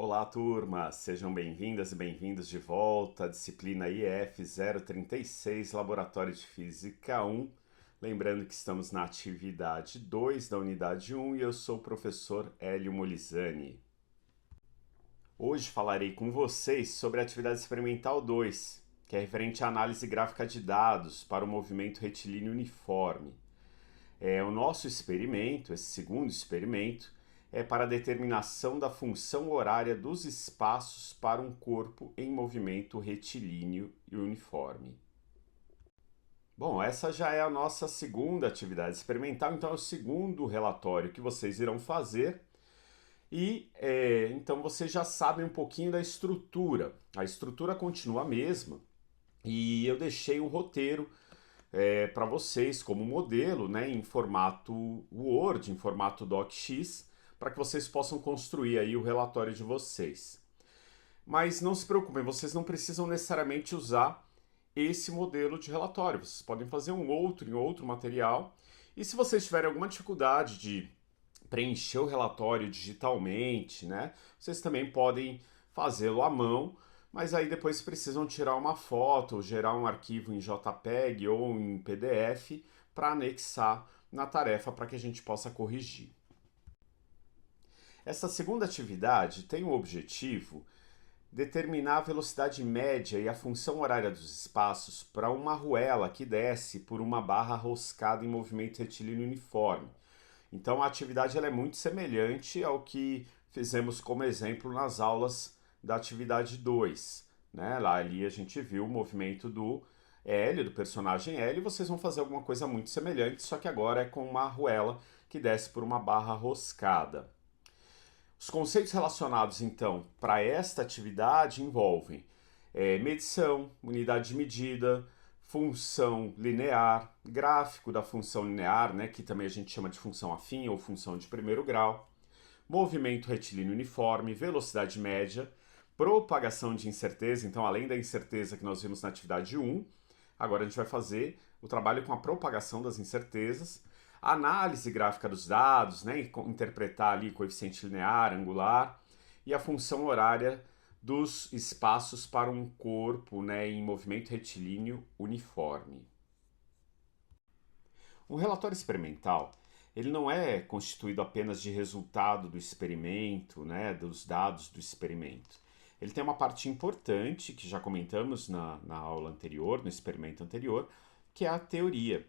Olá, turma! Sejam bem-vindas e bem-vindos de volta à disciplina IF 036, Laboratório de Física 1. Lembrando que estamos na atividade 2 da unidade 1 e eu sou o professor Hélio Molizani. Hoje falarei com vocês sobre a atividade experimental 2, que é referente à análise gráfica de dados para o movimento retilíneo uniforme. O nosso experimento, esse segundo experimento, é para a determinação da função horária dos espaços para um corpo em movimento retilíneo e uniforme. Bom, essa já é a nossa segunda atividade experimental, então é o segundo relatório que vocês irão fazer. E então vocês já sabem um pouquinho da estrutura. A estrutura continua a mesma e eu deixei um roteiro para vocês como modelo, né, em formato Word, em formato DocX, para que vocês possam construir aí o relatório de vocês. Mas não se preocupem, vocês não precisam necessariamente usar esse modelo de relatório. Vocês podem fazer um outro em outro material. E se vocês tiverem alguma dificuldade de preencher o relatório digitalmente, né, vocês também podem fazê-lo à mão, mas aí depois precisam tirar uma foto, gerar um arquivo em JPEG ou em PDF para anexar na tarefa para que a gente possa corrigir. Essa segunda atividade tem o objetivo determinar a velocidade média e a função horária dos espaços para uma arruela que desce por uma barra roscada em movimento retilíneo uniforme. Então a atividade ela é muito semelhante ao que fizemos como exemplo nas aulas da atividade 2. Né? Lá ali a gente viu o movimento do Hélio, do personagem Hélio, e vocês vão fazer alguma coisa muito semelhante, só que agora é com uma arruela que desce por uma barra roscada. Os conceitos relacionados, então, para esta atividade envolvem medição, unidade de medida, função linear, gráfico da função linear, né, que também a gente chama de função afim ou função de primeiro grau, movimento retilíneo uniforme, velocidade média, propagação de incerteza. Então, além da incerteza que nós vimos na atividade 1, agora a gente vai fazer o trabalho com a propagação das incertezas, análise gráfica dos dados, né, interpretar ali coeficiente linear, angular, e a função horária dos espaços para um corpo, né, em movimento retilíneo uniforme. Um relatório experimental, ele não é constituído apenas de resultado do experimento, né, dos dados do experimento. Ele tem uma parte importante, que já comentamos na aula anterior, no experimento anterior, que é a teoria.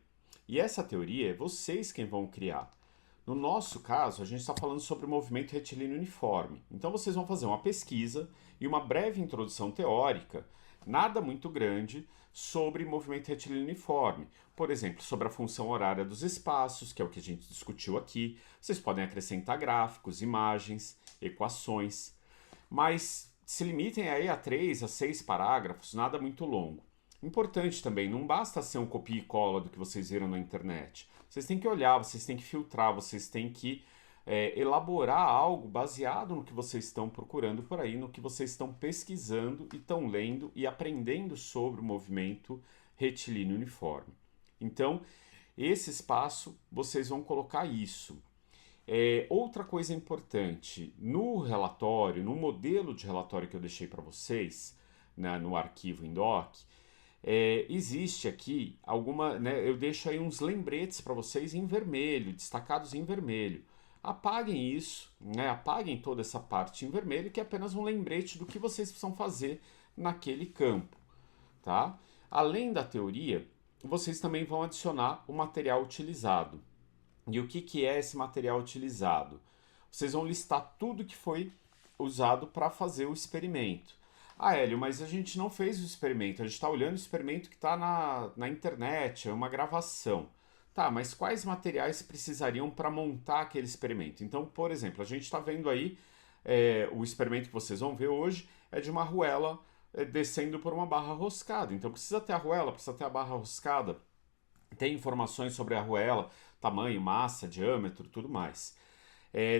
E essa teoria é vocês quem vão criar. No nosso caso, a gente está falando sobre o movimento retilíneo uniforme. Então vocês vão fazer uma pesquisa e uma breve introdução teórica, nada muito grande, sobre movimento retilíneo uniforme. Por exemplo, sobre a função horária dos espaços, que é o que a gente discutiu aqui. Vocês podem acrescentar gráficos, imagens, equações, mas se limitem aí a 3 a 6 parágrafos, nada muito longo. Importante também, não basta ser um copia e cola do que vocês viram na internet. Vocês têm que olhar, vocês têm que filtrar, vocês têm que elaborar algo baseado no que vocês estão procurando por aí, no que vocês estão pesquisando e estão lendo e aprendendo sobre o movimento retilíneo uniforme. Então, esse espaço, vocês vão colocar isso. Outra coisa importante, no relatório, no modelo de relatório que eu deixei para vocês, né, no arquivo em doc, existe aqui alguma, né, eu deixo aí uns lembretes para vocês em vermelho, destacados em vermelho. Apaguem isso, né, apaguem toda essa parte em vermelho, que é apenas um lembrete do que vocês precisam fazer naquele campo. Tá? Além da teoria, vocês também vão adicionar o material utilizado. E o que é esse material utilizado? Vocês vão listar tudo que foi usado para fazer o experimento. Ah, Hélio, mas a gente não fez o experimento, a gente está olhando o experimento que está na internet, é uma gravação. Tá, mas quais materiais precisariam para montar aquele experimento? Então, por exemplo, a gente está vendo aí o experimento que vocês vão ver hoje é de uma arruela descendo por uma barra roscada. Então, precisa ter a arruela, precisa ter a barra roscada. Tem informações sobre a arruela, tamanho, massa, diâmetro, tudo mais.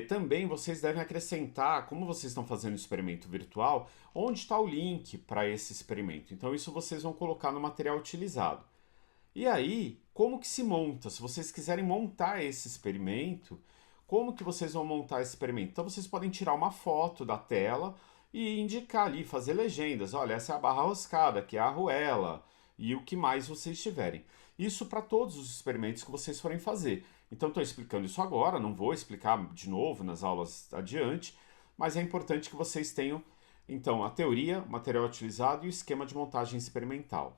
Também vocês devem acrescentar, como vocês estão fazendo o experimento virtual, onde está o link para esse experimento. Então isso vocês vão colocar no material utilizado. E aí, como que se monta? Se vocês quiserem montar esse experimento, Como que vocês vão montar esse experimento? Então vocês podem tirar uma foto da tela e indicar ali, fazer legendas. Olha, essa é a barra roscada, que é a arruela, e o que mais vocês tiverem. Isso para todos os experimentos que vocês forem fazer. Então estou explicando isso agora, não vou explicar de novo nas aulas adiante, mas é importante que vocês tenham então a teoria, o material utilizado e o esquema de montagem experimental.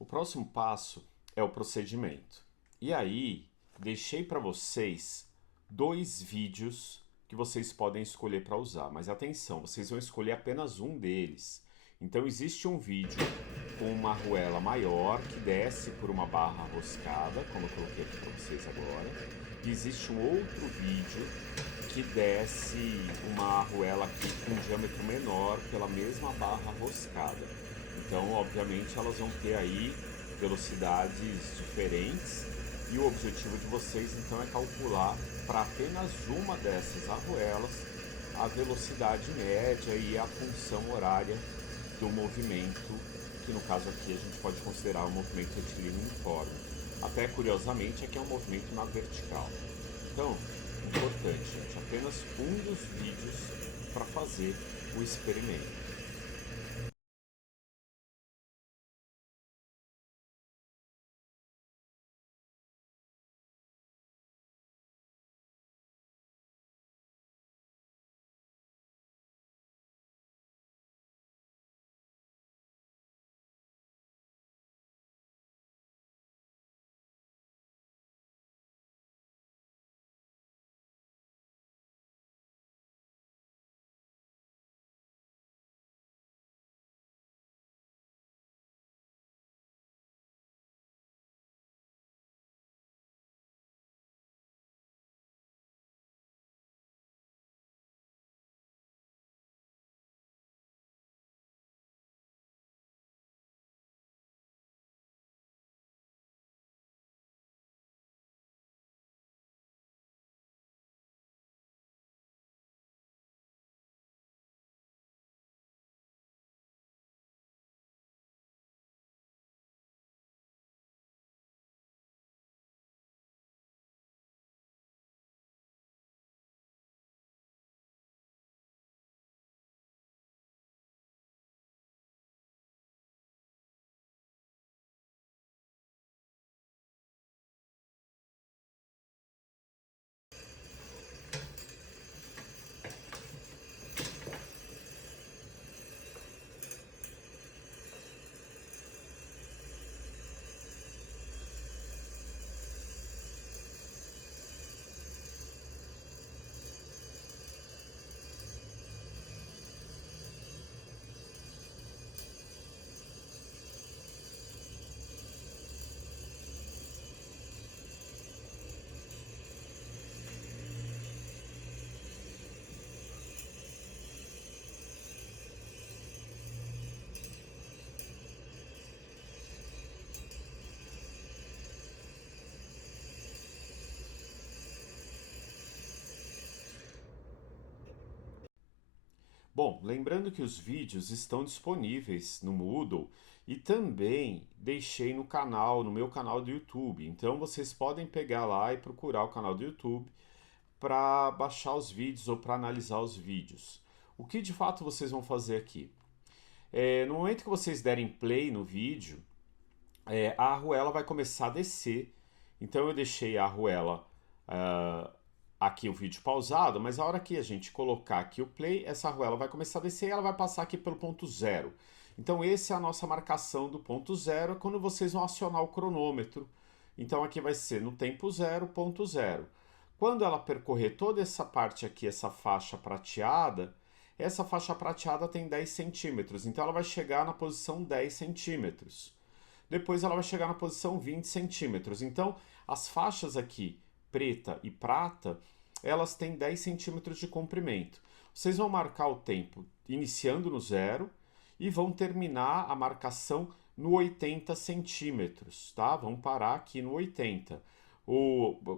O próximo passo é o procedimento. E aí, deixei para vocês dois vídeos que vocês podem escolher para usar, mas atenção, vocês vão escolher apenas um deles. Então existe um vídeo com uma arruela maior que desce por uma barra roscada, como eu coloquei aqui para vocês agora, e existe um outro vídeo que desce uma arruela aqui com um diâmetro menor pela mesma barra roscada. Então, obviamente, elas vão ter aí velocidades diferentes e o objetivo de vocês então é calcular para apenas uma dessas arruelas a velocidade média e a função horária do movimento, que no caso aqui a gente pode considerar um movimento retilíneo uniforme. Até curiosamente aqui é um movimento na vertical. Então, importante, gente, apenas um dos vídeos para fazer o experimento. Bom, lembrando que os vídeos estão disponíveis no Moodle e também deixei no canal, no meu canal do YouTube. Então vocês podem pegar lá e procurar o canal do YouTube para baixar os vídeos ou para analisar os vídeos. O que de fato vocês vão fazer aqui? No momento que vocês derem play no vídeo, a arruela vai começar a descer. Então eu deixei a arruela ah, aqui o vídeo pausado, mas a hora que a gente colocar aqui o play, essa arruela vai começar a descer e ela vai passar aqui pelo ponto zero. Então essa é a nossa marcação do ponto zero, é quando vocês vão acionar o cronômetro. Então aqui vai ser no tempo zero, ponto zero. Quando ela percorrer toda essa parte aqui, essa faixa prateada tem 10 centímetros, então ela vai chegar na posição 10 centímetros. Depois ela vai chegar na posição 20 centímetros. Então, as faixas aqui, preta e prata, elas têm 10 centímetros de comprimento. Vocês vão marcar o tempo iniciando no zero e vão terminar a marcação no 80 centímetros, tá? Vão parar aqui no 80.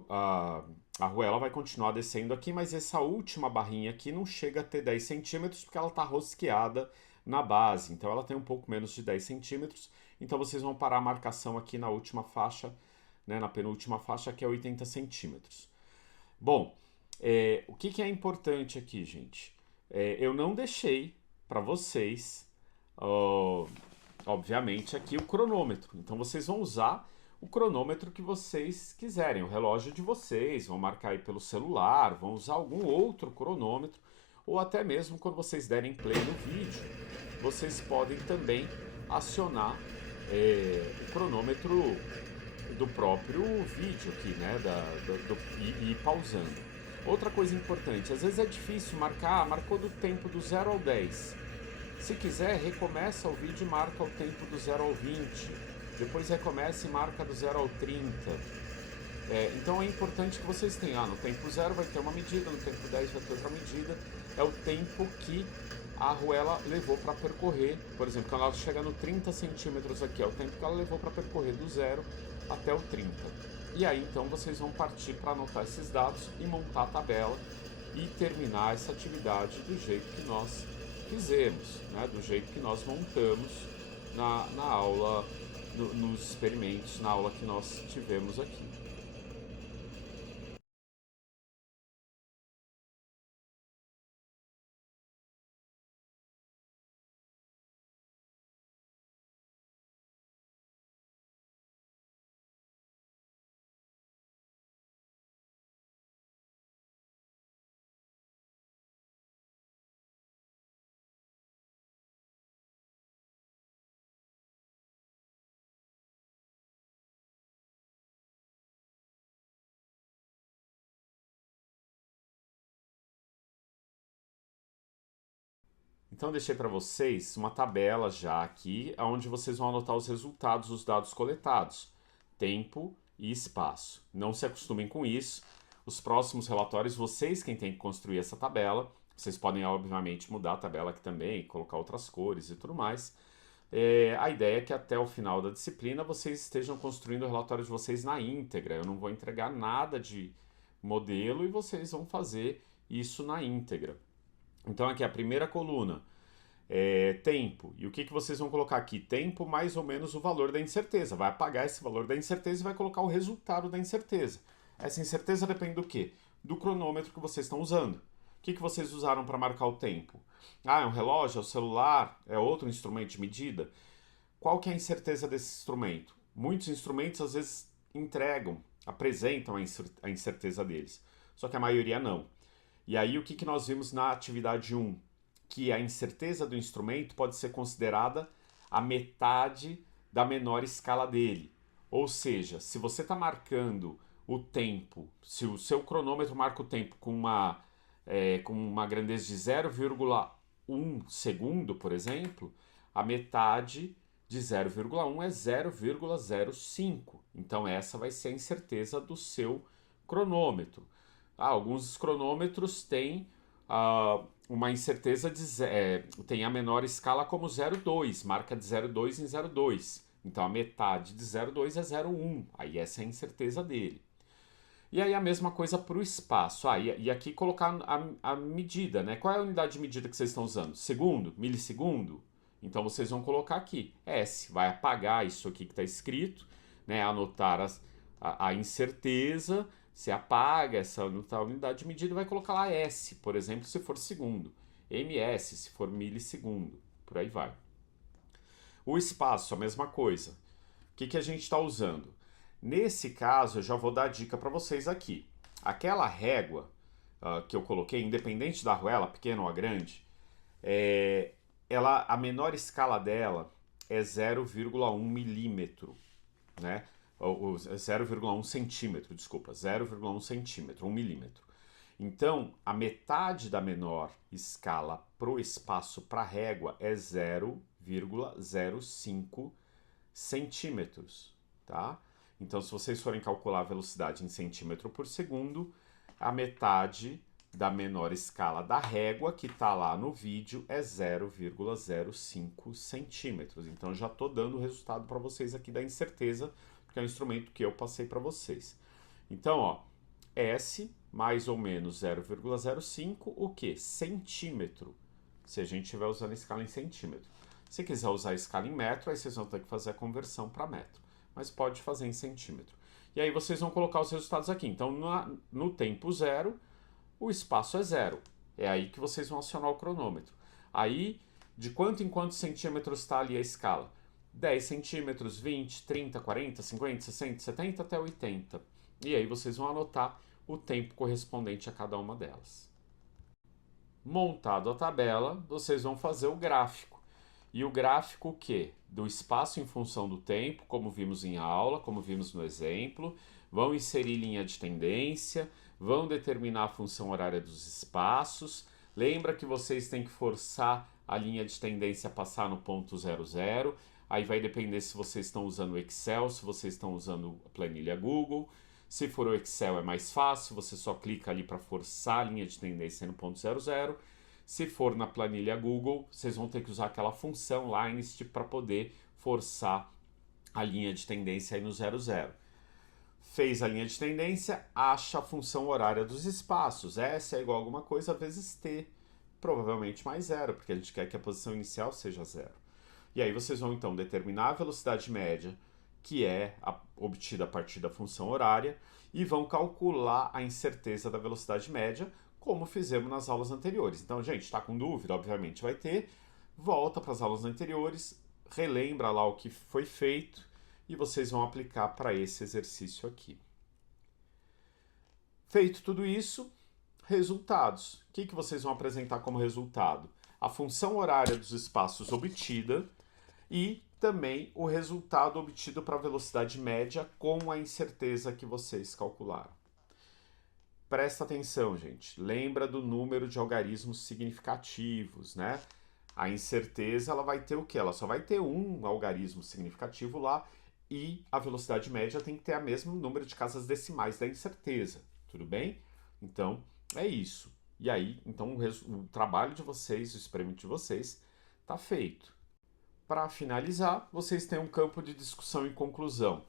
A arruela vai continuar descendo aqui, mas essa última barrinha aqui não chega a ter 10 centímetros porque ela está rosqueada na base. Então ela tem um pouco menos de 10 centímetros. Então vocês vão parar a marcação aqui na última faixa, né, na penúltima faixa, que é 80 centímetros. Bom, o que que é importante aqui, gente? Eu não deixei para vocês, ó, obviamente, aqui o cronômetro. Então vocês vão usar o cronômetro que vocês quiserem, o relógio de vocês, vão marcar aí pelo celular, vão usar algum outro cronômetro, ou até mesmo quando vocês derem play no vídeo, vocês podem também acionar o cronômetro do próprio vídeo aqui, né? E ir pausando. Outra coisa importante, às vezes é difícil marcou do tempo do 0 ao 10. Se quiser, recomeça o vídeo e marca o tempo do 0 ao 20. Depois recomeça e marca do 0 ao 30. Então é importante que vocês tenham, no tempo 0 vai ter uma medida, no tempo 10 vai ter outra medida. É o tempo que a arruela levou para percorrer. Por exemplo, quando ela chega no 30 centímetros aqui, é o tempo que ela levou para percorrer do 0 até o 30. E aí então vocês vão partir para anotar esses dados e montar a tabela e terminar essa atividade do jeito que nós fizemos, né? Do jeito que nós montamos na aula, nos experimentos, na aula que nós tivemos aqui. Então deixei para vocês uma tabela já aqui, onde vocês vão anotar os resultados dos dados coletados, tempo e espaço. Não se acostumem com isso. Os próximos relatórios, vocês quem tem que construir essa tabela. Vocês podem, obviamente, mudar a tabela aqui também, colocar outras cores e tudo mais. A ideia é que até o final da disciplina vocês estejam construindo o relatório de vocês na íntegra. Eu não vou entregar nada de modelo e vocês vão fazer isso na íntegra. Então aqui a primeira coluna tempo. E o que vocês vão colocar aqui? Tempo mais ou menos o valor da incerteza. Vai apagar esse valor da incerteza e vai colocar o resultado da incerteza. Essa incerteza depende do quê? Do cronômetro que vocês estão usando. O que vocês usaram para marcar o tempo? Ah, é um relógio, é o celular, é outro instrumento de medida? Qual que é a incerteza desse instrumento? Muitos instrumentos às vezes entregam, apresentam a incerteza deles, só que a maioria não. E aí o que nós vimos na atividade 1? Que a incerteza do instrumento pode ser considerada a metade da menor escala dele. Ou seja, se você está marcando o tempo, se o seu cronômetro marca o tempo com uma grandeza de 0,1 segundo, por exemplo, a metade de 0,1 é 0,05. Então essa vai ser a incerteza do seu cronômetro. Alguns cronômetros têm uma incerteza tem a menor escala como 0,2, marca de 0,2 em 0,2. Então a metade de 0,2 é 0,1. Aí essa é a incerteza dele. E aí a mesma coisa para o espaço. E aqui colocar a medida, né? Qual é a unidade de medida que vocês estão usando? Segundo? Milissegundo? Então vocês vão colocar aqui S. Vai apagar isso aqui que está escrito, né? Anotar a incerteza. Você apaga essa unidade de medida e vai colocar lá S, por exemplo, se for segundo. MS, se for milissegundo. Por aí vai. O espaço, a mesma coisa. O que a gente está usando? Nesse caso, eu já vou dar a dica para vocês aqui. Aquela régua que eu coloquei, independente da arruela, pequena ou a grande, a menor escala dela é 0,1 milímetro, né? 0,1 centímetro, desculpa, 0,1 centímetro, 1 milímetro. Então, a metade da menor escala para o espaço para a régua é 0,05 centímetros, tá? Então, se vocês forem calcular a velocidade em centímetro por segundo, a metade da menor escala da régua, que está lá no vídeo, é 0,05 centímetros. Então, já estou dando o resultado para vocês aqui da incerteza, que é o instrumento que eu passei para vocês. Então, ó, S mais ou menos 0,05, o que? Centímetro, se a gente estiver usando a escala em centímetro. Se quiser usar a escala em metro, aí vocês vão ter que fazer a conversão para metro, mas pode fazer em centímetro. E aí vocês vão colocar os resultados aqui. Então, no tempo zero, o espaço é zero. É aí que vocês vão acionar o cronômetro. Aí, de quanto em quantos centímetros está ali a escala? 10 centímetros, 20, 30, 40, 50, 60, 70 até 80. E aí vocês vão anotar o tempo correspondente a cada uma delas. Montado a tabela, vocês vão fazer o gráfico. E o gráfico o quê? Do espaço em função do tempo, como vimos em aula, como vimos no exemplo. Vão inserir linha de tendência, vão determinar a função horária dos espaços. Lembra que vocês têm que forçar a linha de tendência a passar no ponto 00. Aí vai depender se vocês estão usando o Excel, se vocês estão usando a planilha Google. Se for o Excel é mais fácil, você só clica ali para forçar a linha de tendência no ponto 00. Se for na planilha Google, vocês vão ter que usar aquela função Linest para poder forçar a linha de tendência aí no 00. Fez a linha de tendência, acha a função horária dos espaços. S é igual a alguma coisa vezes T, provavelmente mais zero, porque a gente quer que a posição inicial seja zero. E aí vocês vão então determinar a velocidade média, que é obtida a partir da função horária, e vão calcular a incerteza da velocidade média, como fizemos nas aulas anteriores. Então, gente, está com dúvida? Obviamente vai ter. Volta para as aulas anteriores, relembra lá o que foi feito e vocês vão aplicar para esse exercício aqui. Feito tudo isso, resultados. O que vocês vão apresentar como resultado? A função horária dos espaços obtida e também o resultado obtido para a velocidade média com a incerteza que vocês calcularam. Presta atenção, gente. Lembra do número de algarismos significativos, né? A incerteza, ela vai ter o quê? Ela só vai ter um algarismo significativo lá e a velocidade média tem que ter o mesmo número de casas decimais da incerteza, tudo bem? Então, é isso. E aí, então, o trabalho de vocês, o experimento de vocês, está feito. Para finalizar, vocês têm um campo de discussão e conclusão.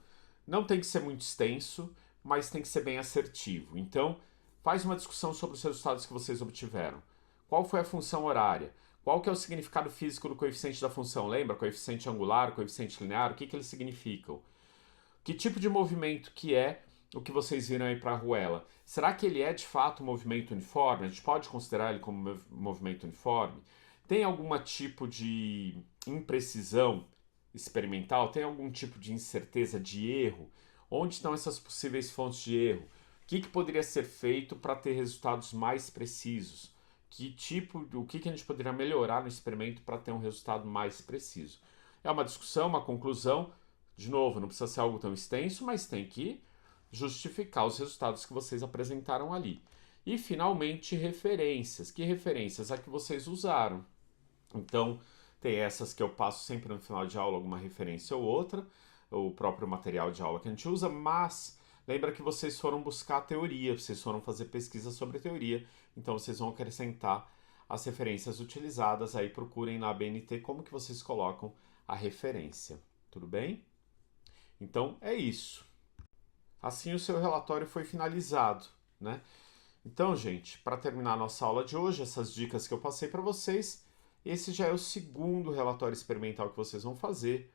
Não tem que ser muito extenso, mas tem que ser bem assertivo. Então, faz uma discussão sobre os resultados que vocês obtiveram. Qual foi a função horária? Qual que é o significado físico do coeficiente da função? Lembra? Coeficiente angular, coeficiente linear, o que eles significam? Que tipo de movimento que é o que vocês viram aí para a arruela? Será que ele é de fato um movimento uniforme? A gente pode considerar ele como movimento uniforme? Tem algum tipo de imprecisão experimental? Tem algum tipo de incerteza, de erro? Onde estão essas possíveis fontes de erro? O que poderia ser feito para ter resultados mais precisos? O que a gente poderia melhorar no experimento para ter um resultado mais preciso? É uma discussão, uma conclusão. De novo, não precisa ser algo tão extenso, mas tem que justificar os resultados que vocês apresentaram ali. E, finalmente, referências. Que referências? A que vocês usaram. Então, tem essas que eu passo sempre no final de aula, alguma referência ou outra, o próprio material de aula que a gente usa, mas lembra que vocês foram buscar a teoria, vocês foram fazer pesquisa sobre teoria, então vocês vão acrescentar as referências utilizadas, aí procurem na ABNT como que vocês colocam a referência, tudo bem? Então, é isso. Assim o seu relatório foi finalizado, né? Então, gente, para terminar a nossa aula de hoje, essas dicas que eu passei para vocês, esse já é o segundo relatório experimental que vocês vão fazer.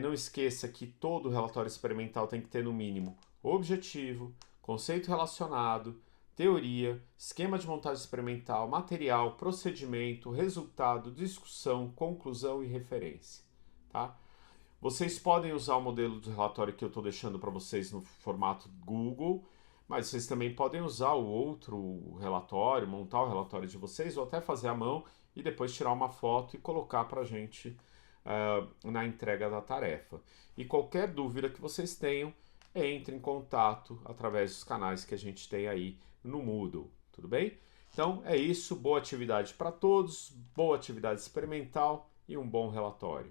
Não esqueça que todo relatório experimental tem que ter, no mínimo, objetivo, conceito relacionado, teoria, esquema de montagem experimental, material, procedimento, resultado, discussão, conclusão e referência, tá? Vocês podem usar o modelo do relatório que eu estou deixando para vocês no formato Google, mas vocês também podem usar o outro relatório, montar o relatório de vocês ou até fazer à mão e depois tirar uma foto e colocar para a gente na entrega da tarefa. E qualquer dúvida que vocês tenham, entre em contato através dos canais que a gente tem aí no Moodle, tudo bem? Então é isso, boa atividade para todos, boa atividade experimental e um bom relatório.